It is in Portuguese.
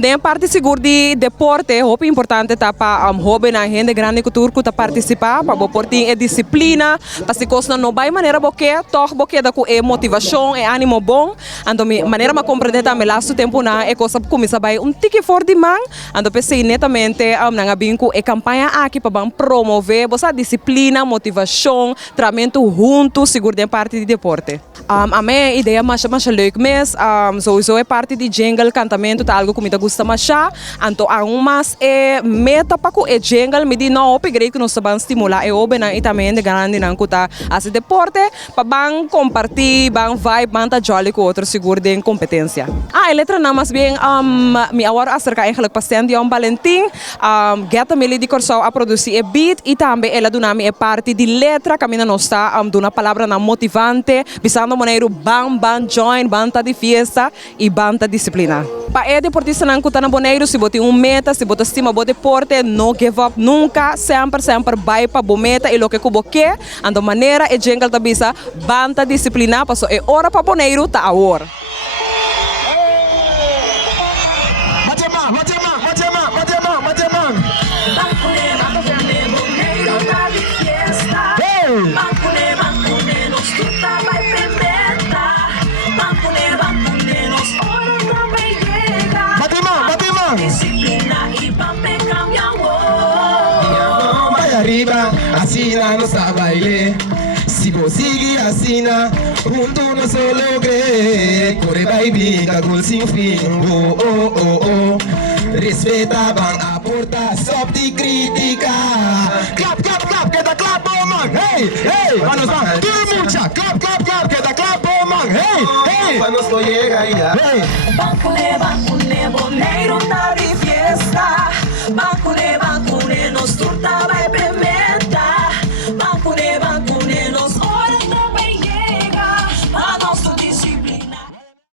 De parte seguro de deporte, é importante tá para hobby na gente grande cultura que tá participar, para portem é disciplina, para se coisa não vai maneira porque toh porque da é motivação, é ânimo bom, então maneira ma compreender também lá o tempo na é coisa começa vai tique for de man, então pensei netamente na binco é campanha aqui para promover essa disciplina, motivação, tratamento junto, seguro de parte de deporte. A minha ideia mais leuk mes, sowieso é parte de jingle, cantamento, tá algo que me gusta mais já. Então, mas é meta para que é jingle, me diz não, upgrade que nós sabemos estimular, é oben e também de grande não cuta esse deporte, para bang compartilhar, bang vibe, bang tá jolly com outro seguro de competência. A letra não mais bem, me agora acerca eigenlijk paciente de Valentim, geta me de corso a produzir e beat e também ela do nome é parte de letra, caminha nós está, do na palavra na motivante, bisando maneiro bang join, banta de fiesta e banta disciplina. Para é deportista não cuta na boneiro, se bote meta, se bote estima bo deporte, não give up nunca, sempre vai para bo meta e lo que cubo que, ando maneira é jingle da bisa, banta disciplina, passo é hora para boneiro, tá a hora. Arriba, assina nossa baile. Se você seguir assina, junto nós logre. Corre vai vingar com sem fim. Oh, oh, oh, oh. Respeita bang a porta, stop de crítica. Clap, clap, clap, que da clap, oh man. Hey, hey, vamos lá. Todo mundo já. Clap, clap, clap, que da clap, oh man. Hey, hey. Vamos lo llega ya. Hey. Bacune, boneiro tá de fiesta. Bacune, nos turta.